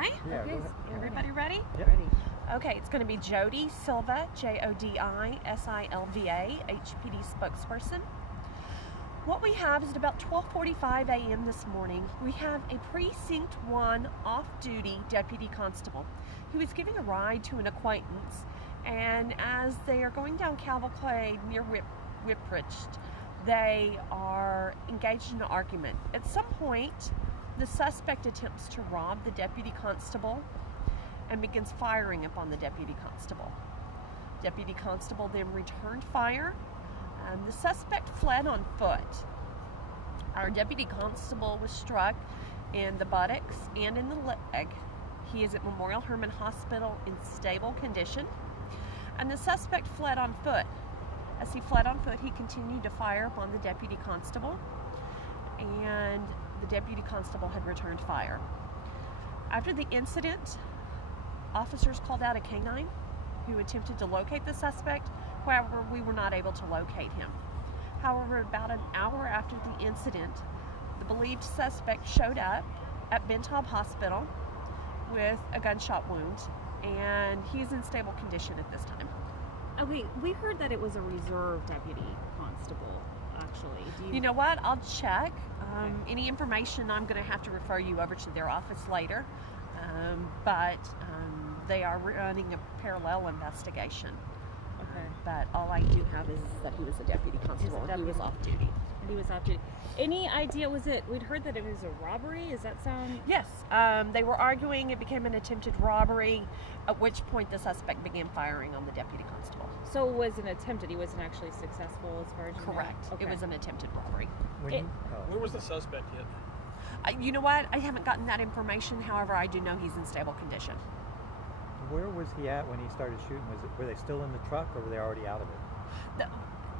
Okay. Yeah, Okay. Everybody ready? Yeah. Ready. Okay, it's going to be Jody Silva, Jodisilva, HPD spokesperson. What we have is at about 12:45 a.m. this morning, we have a Precinct 1 off-duty deputy constable who is giving a ride to an acquaintance, and as they are going down Cavalcade near Wipprecht, they are engaged in an argument. At some point, the suspect attempts to rob the deputy constable and begins firing upon the deputy constable. Deputy constable then returned fire. The suspect fled on foot. Our deputy constable was struck in the buttocks and in the leg. He is at Memorial Hermann Hospital in stable condition. And the suspect fled on foot. As he fled on foot, he continued to fire upon the deputy constable, and the deputy constable had returned fire. After the incident, officers called out a canine who attempted to locate the suspect. However, we were not able to locate him. However, about an hour after the incident, the believed suspect showed up at Ben Taub Hospital with a gunshot wound, and he's in stable condition at this time. Okay, we heard that it was a reserve deputy constable, actually. You know what? I'll check. Any information, I'm going to have to refer you over to their office later, but they are running a parallel investigation. Okay. But all I do have is that he was a deputy constable and he was off duty. He was off duty. Any idea, we'd heard that it was a robbery? Does that sound? Yes. They were arguing. It became an attempted robbery, at which point the suspect began firing on the deputy constable. So it was an attempted, he wasn't actually successful as far as you know? Correct. Okay. It was an attempted robbery. Where was the suspect hit? You know what? I haven't gotten that information. However, I do know he's in stable condition. Where was he at when he started shooting? Were they still in the truck, or were they already out of it?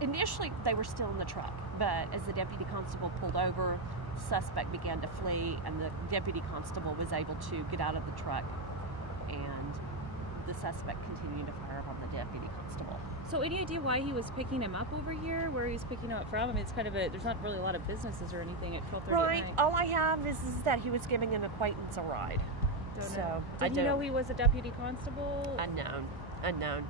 Initially, they were still in the truck, but as the deputy constable pulled over, the suspect began to flee, and the deputy constable was able to get out of the truck, and the suspect continued to fire upon the deputy constable. So any idea why he was picking him up over here, where he was picking him up from? I mean, it's kind of there's not really a lot of businesses or anything at 12:30 right. at night. All I have is that he was giving an acquaintance a ride. Did you know he was a deputy constable? Unknown.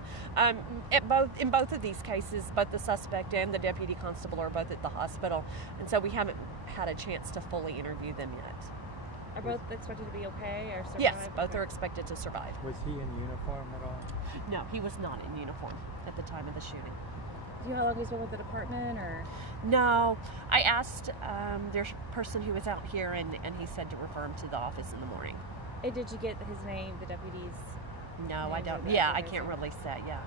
In both of these cases, both the suspect and the deputy constable are both at the hospital, and so we haven't had a chance to fully interview them yet. Are both expected to be okay or survive? Yes, both are expected to survive. Was he in uniform at all? No, he was not in uniform at the time of the shooting. Do you know how long he's been with the department, or? No, I asked their person who was out here, and he said to refer him to the office in the morning. And did you get his name, the deputy's? No, I don't. Yeah, I can't release that. Yeah.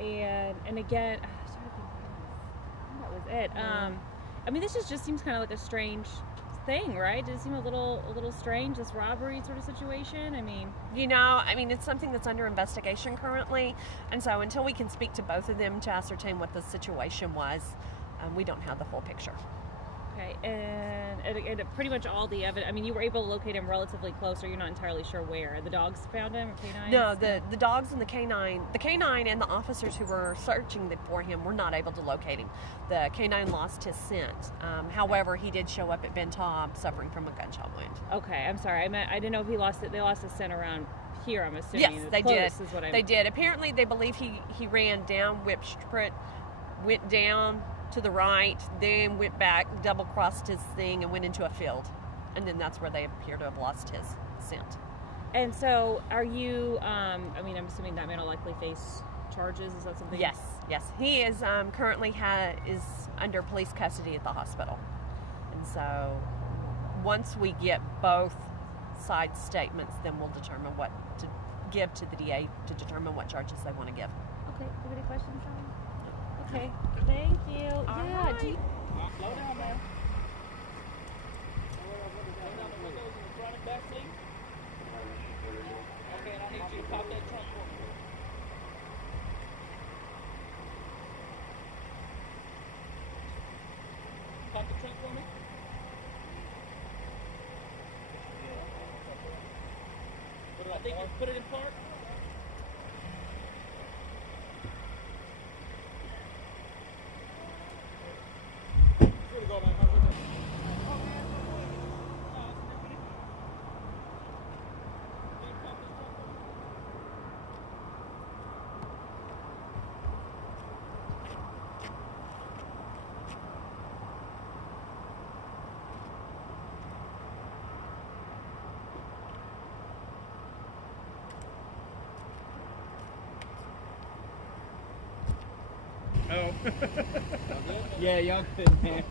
And again, that was it. I mean, this just seems kind of like a strange thing, right? Does it seem a little strange, this robbery sort of situation? I mean, it's something that's under investigation currently, and so until we can speak to both of them to ascertain what the situation was, we don't have the full picture. Okay, and pretty much all the evidence, I mean, you were able to locate him relatively close, or you're not entirely sure where? The dogs found him, or canines? No, the dogs and the canine and the officers who were searching for him were not able to locate him. The canine lost his scent. However, he did show up at Ben Taub suffering from a gunshot wound. Okay, I'm sorry. I didn't know if they lost his scent around here, I'm assuming. Yes, they did. Is what they did. Apparently, they believe he ran down Wipprecht, went down to the right, then went back, double-crossed his thing, and went into a field. And then that's where they appear to have lost his scent. And so, are you, I'm assuming that man will likely face charges? Is that something? Yes. He is currently is under police custody at the hospital. And so, once we get both sides' statements, then we'll determine what to give to the DA to determine what charges they want to give. Okay, do you have any questions, Sean? Okay, thank you. All yeah, right. Slow down, man. Slow down the windows in the front and back seat. Okay, and I need you to pop that trunk for me. Pop the trunk for me. Put it in park. Yeah, y'all good, man.